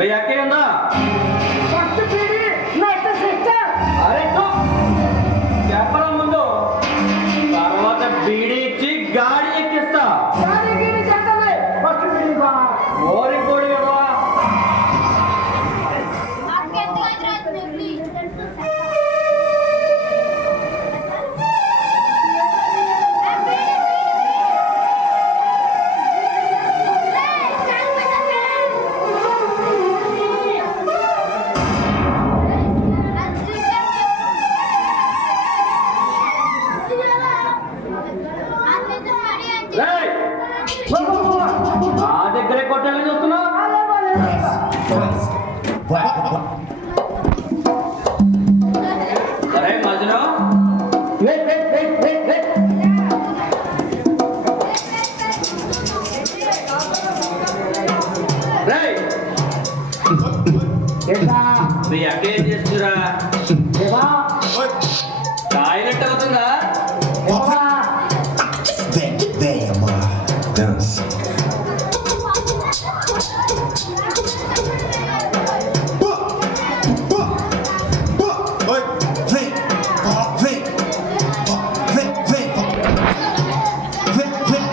भैया के ना फर्स्ट पीढ़ी नेक्स्ट सिस्टर अरे तो చెప్పరా ముందు తర్వాత బీడీ ఇచ్చి గాడి ఎక్కిస్తా गाड़ी गिरी చేస్తలే ఫస్ట్ పీढ़ी బా ఓరి కోడి కదా నా దగ్గరే కొట్టాలని చూస్తున్నావు అరే మధ్యలో wait wait wait wait wait రే ఏటా మీ అక్క ఏం చేస్తురా దేవా టాయిలెట్ అవుతుందా దేవా Venha, amor. Dança. Oi, vem, vem, vem, vem, vem, vem.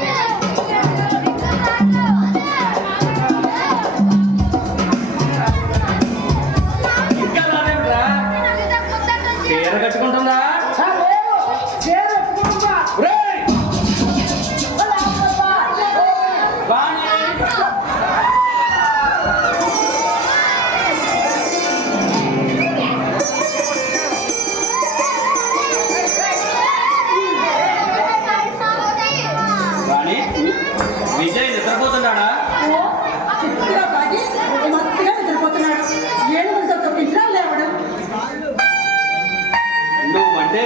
ఇంకా రాలేదురా చీర కట్టుకుంటుందా లేదు చేరు ఎప్పుడుందా రేయ్ వాణి వాణి విజయ్ నిద్రపోతున్నాడా చిట్టుగా తాగి మత్తుగా నిద్రపోతున్నాడు. ఏనుగులతో తొక్కించినా లేవడం. నువ్వంటే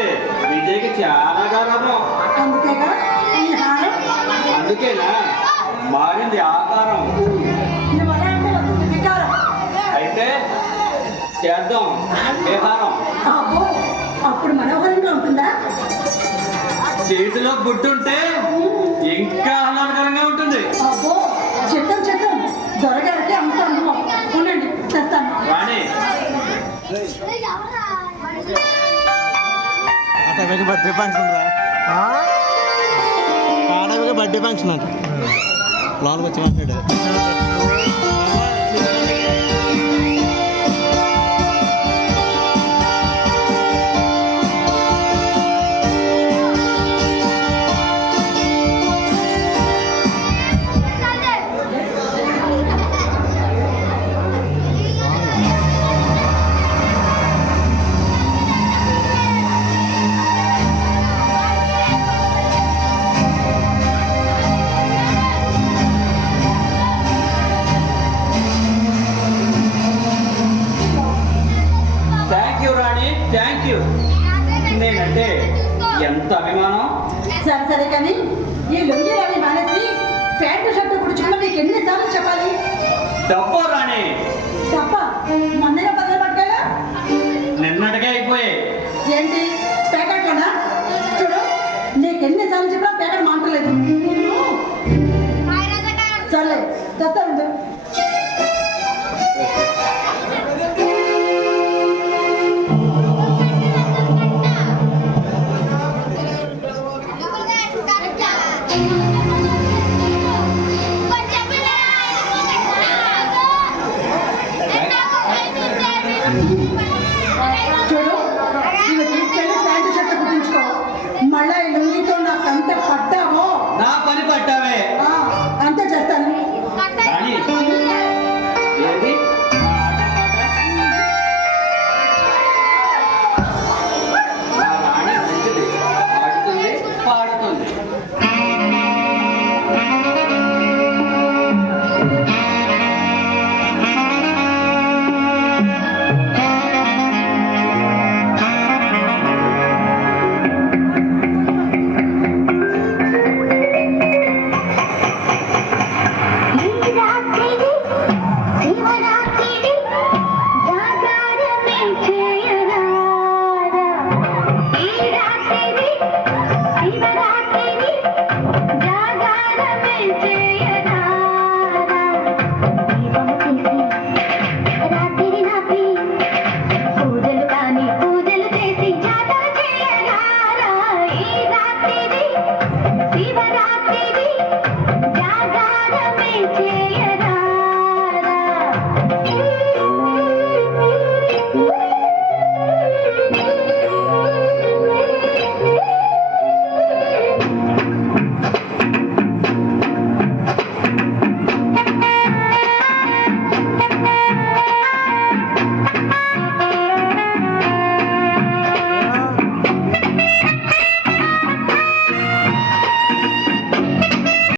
విజయ్కి చాలా గారమో అందుకేగా ఈ హారం. అందుకేనా మారింది ఆకారం నువ్వు అలా అంటే వస్తుంది వికారం. అయితే చేద్దాం విహారం అబ్బో, అప్పుడు మనోహరంగా ఉంటుందా? చేతిలో గుడ్డుంటే ఇంకా ఆహ్లాదకరంగా ఉంటుంది అబ్బో, చిత్తం చిత్తం. దొరగారికి అంత అనుభవం. ఉండండి, తెస్తాను. వాణి ఆడవికి బర్త్డే ఫంక్షన్ రా ఆడవికి బర్త్డే ఫంక్షన్ అంట లోన్కి వచ్చి మాట్లాడు thank you Rani thank you నేనంటే ఎంత అభిమానం సరే సరే కానీ ఈ లుంగీలు అవి మానేసి ప్యాంటు షర్టు కుడుచుకుని నీకు ఎన్నిసార్లు చెప్పాలి? డబ్బు రాణి తప్ప మొన్నగా బదులు పట్టాలా? నిన్నటికే అయిపోయాయి ఏంటి ప్యాకెట్లోనా? చూడు, నీకు ఎన్నిసార్లు చెప్పినా ప్యాకెట్ మాంటలేదు. సర్లే, తెస్తా ఉండు. చూడు, ఇవి తీసుకెళ్ళి ప్యాంటు షర్టు కుట్టించుకో. మళ్ళా ఈ లుంగితో నాకు అంత పట్టావో నా పని పట్టావే ఆ, అంతే చేస్తాను. రాణి ఏది నా రాణి మంచిది ఆడుతుంది పాడుతుంది Hey!